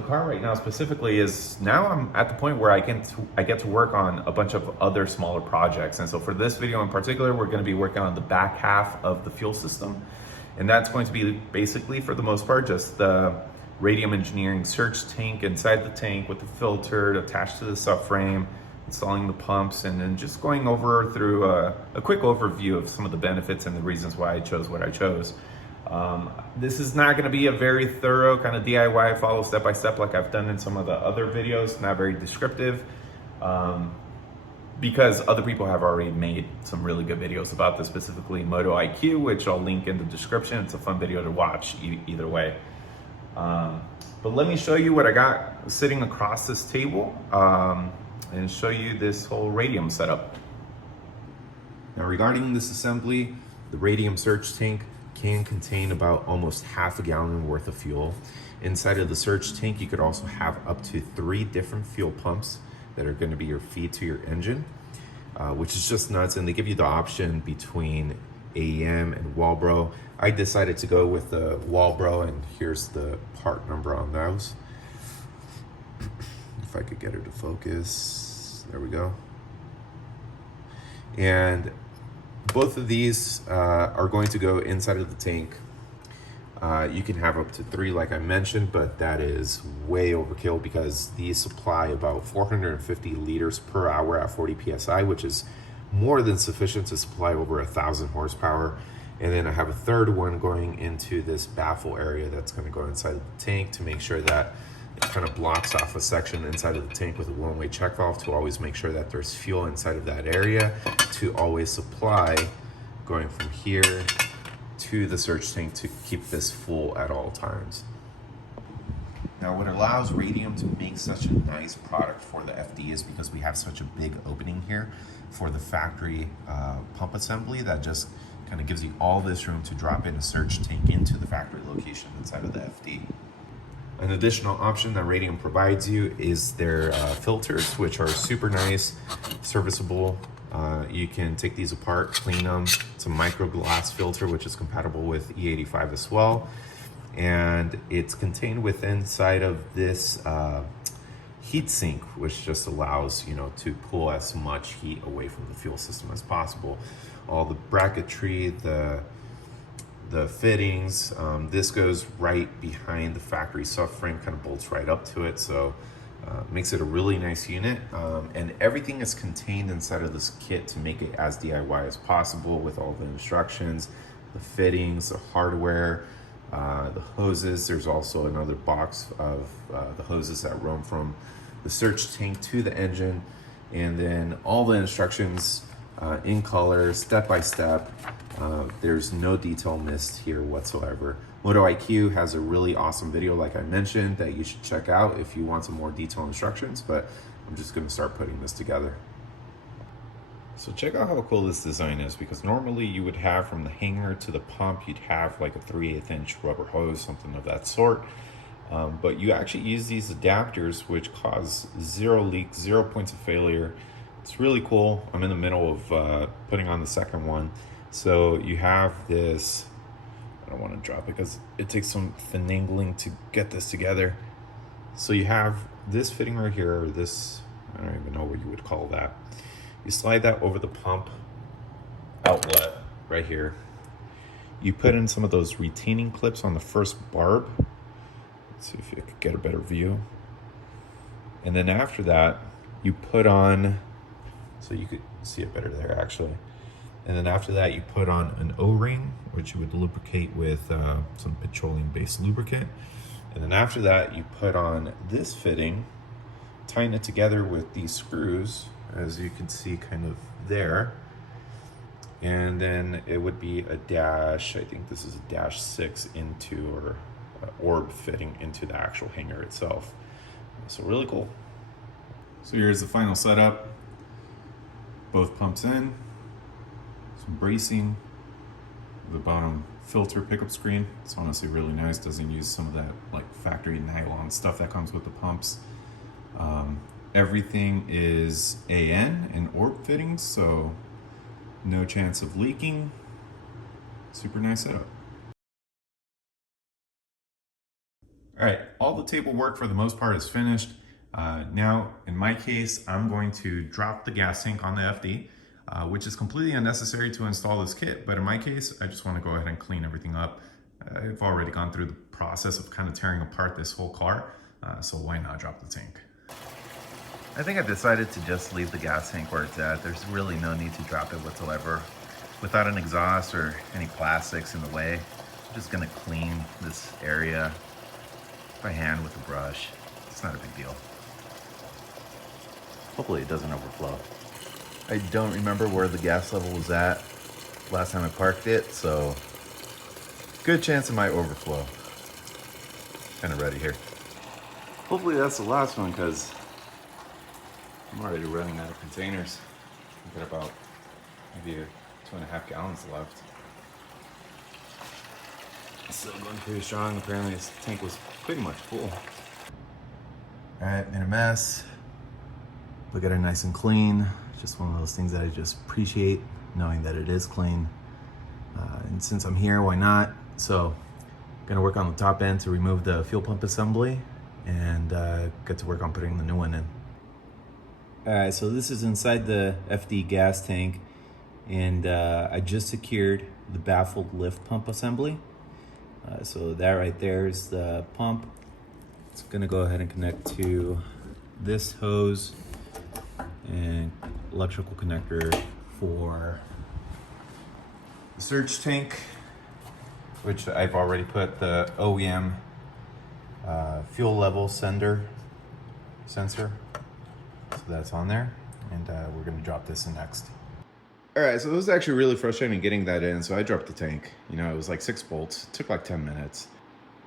the car right now specifically is now I'm at the point where I get to work on a bunch of other smaller projects. And so for this video in particular, we're going to be working on the back half of the fuel system. And that's going to be basically, for the most part, just the Radium Engineering surge tank inside the tank with the filter attached to the subframe, installing the pumps, and then just going over through a quick overview of some of the benefits and the reasons why I chose what I chose. This is not going to be a very thorough kind of DIY follow step by step like I've done in some of the other videos, not very descriptive, because other people have already made some really good videos about this, specifically Moto IQ, which I'll link in the description. It's a fun video to watch either way. But let me show you what I got sitting across this table and show you this whole Radium setup. Now regarding this assembly, the Radium surge tank can contain about almost half a gallon worth of fuel. Inside of the surge tank, you could also have up to 3 different fuel pumps that are going to be your feed to your engine, which is just nuts. And they give you the option between AEM and Walbro. I decided to go with the Walbro, and here's the part number on those. If I could get her to focus, there we go. And both of these are going to go inside of the tank. You can have up to 3 like I mentioned, but that is way overkill because these supply about 450 liters per hour at 40 PSI, which is more than sufficient to supply over 1,000 horsepower. And then I have a third one going into this baffle area that's going to go inside of the tank to make sure that it kind of blocks off a section inside of the tank with a one-way check valve to always make sure that there's fuel inside of that area to always supply going from here to the surge tank to keep this full at all times. Now what allows Radium to make such a nice product for the FD is because we have such a big opening here for the factory pump assembly that just kind of gives you all this room to drop in a surge tank into the factory location inside of the FD. An additional option that Radium provides you is their filters, which are super nice, serviceable. You can take these apart, clean them. It's a micro glass filter, which is compatible with E85 as well. And it's contained within inside of this heat sink, which just allows, to pull as much heat away from the fuel system as possible. All the bracketry, the fittings, this goes right behind the factory subframe, kind of bolts right up to it, so makes it a really nice unit. And everything is contained inside of this kit to make it as DIY as possible with all the instructions, the fittings, the hardware, the hoses. There's also another box of the hoses that roam from the surge tank to the engine, and then all the instructions in color, step by step. There's no detail missed here whatsoever. Moto IQ has a really awesome video, like I mentioned, that you should check out if you want some more detailed instructions, but I'm just going to start putting this together. So check out how cool this design is, because normally you would have from the hanger to the pump, you'd have like a 3/8 inch rubber hose, something of that sort. But you actually use these adapters, which cause 0 leaks, 0 points of failure. It's really cool. I'm in the middle of putting on the second one. So you have this, I don't want to drop it because it takes some finagling to get this together. So you have this fitting right here, or this, I don't even know what you would call that. You slide that over the pump outlet right here. You put in some of those retaining clips on the first barb. Let's see if you could get a better view. And then after that, you put on, so you could see it better there actually. And then after that, you put on an O-ring, which you would lubricate with some petroleum-based lubricant. And then after that, you put on this fitting, tying it together with these screws, as you can see kind of there. And then it would be a dash, I think this is a -6 into, or orb fitting into the actual hanger itself. So really cool. So here's the final setup. Both pumps in, some bracing, the bottom filter pickup screen. It's honestly really nice. Doesn't use some of that like factory nylon stuff that comes with the pumps. Everything is AN and orb fittings, so no chance of leaking. Super nice setup. All right, all the table work for the most part is finished. Now, in my case, I'm going to drop the gas tank on the FD, which is completely unnecessary to install this kit. But in my case, I just want to go ahead and clean everything up. I've already gone through the process of kind of tearing apart this whole car, so why not drop the tank? I think I decided to just leave the gas tank where it's at. There's really no need to drop it whatsoever. Without an exhaust or any plastics in the way, I'm just gonna clean this area by hand with a brush. It's not a big deal. Hopefully it doesn't overflow. I don't remember where the gas level was at last time I parked it, so good chance it might overflow. Kind of ready here. Hopefully that's the last one, because I'm already running out of containers. I've got about maybe 2.5 gallons left. Still going pretty strong. Apparently this tank was pretty much full. All right, made a mess. Look at it nice and clean. Just one of those things that I just appreciate, knowing that it is clean. And since I'm here, why not? So I'm gonna work on the top end to remove the fuel pump assembly and get to work on putting the new one in. All right, so this is inside the FD gas tank, and I just secured the baffled lift pump assembly. So that right there is the pump. It's gonna go ahead and connect to this hose and electrical connector for the surge tank, which I've already put the OEM fuel level sensor. So that's on there, and we're gonna drop this in next. All right, so it was actually really frustrating getting that in, so I dropped the tank. You know, it was like 6 bolts, it took like 10 minutes.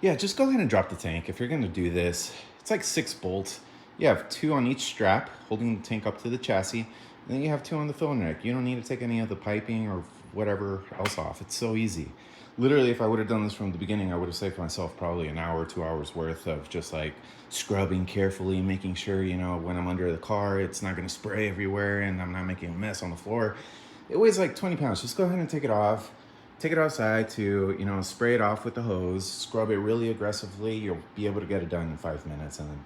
Yeah, just go ahead and drop the tank. If you're gonna do this, it's like 6 bolts. You have 2 on each strap, holding the tank up to the chassis, and then you have 2 on the fill neck. You don't need to take any of the piping or whatever else off. It's so easy. Literally, if I would have done this from the beginning, I would have saved myself probably an hour, 2 hours worth of just like scrubbing carefully, making sure, you know, when I'm under the car, it's not gonna spray everywhere and I'm not making a mess on the floor. It weighs like 20 pounds. Just go ahead and take it off. Take it outside to, you know, spray it off with the hose, scrub it really aggressively. You'll be able to get it done in 5 minutes, and then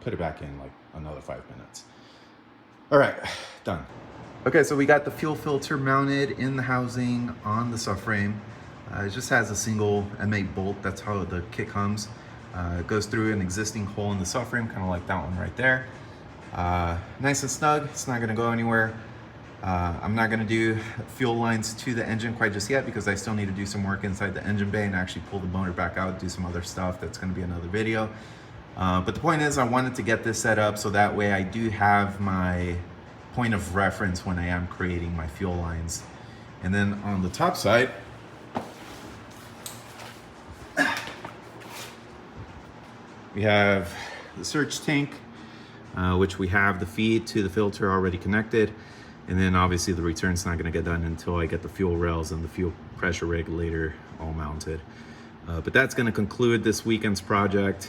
put it back in like another 5 minutes. All right, done. Okay, so we got the fuel filter mounted in the housing on the subframe. It just has a single M8 bolt. That's how the kit comes. It goes through an existing hole in the subframe, kind of like that one right there. Nice and snug. It's not gonna go anywhere. I'm not gonna do fuel lines to the engine quite just yet, because I still need to do some work inside the engine bay and actually pull the motor back out, do some other stuff. That's gonna be another video. But the point is, I wanted to get this set up so that way I do have my point of reference when I am creating my fuel lines. And then on the top side, we have the surge tank, which we have the feed to the filter already connected. And then obviously the return's not gonna get done until I get the fuel rails and the fuel pressure regulator all mounted. But that's gonna conclude this weekend's project.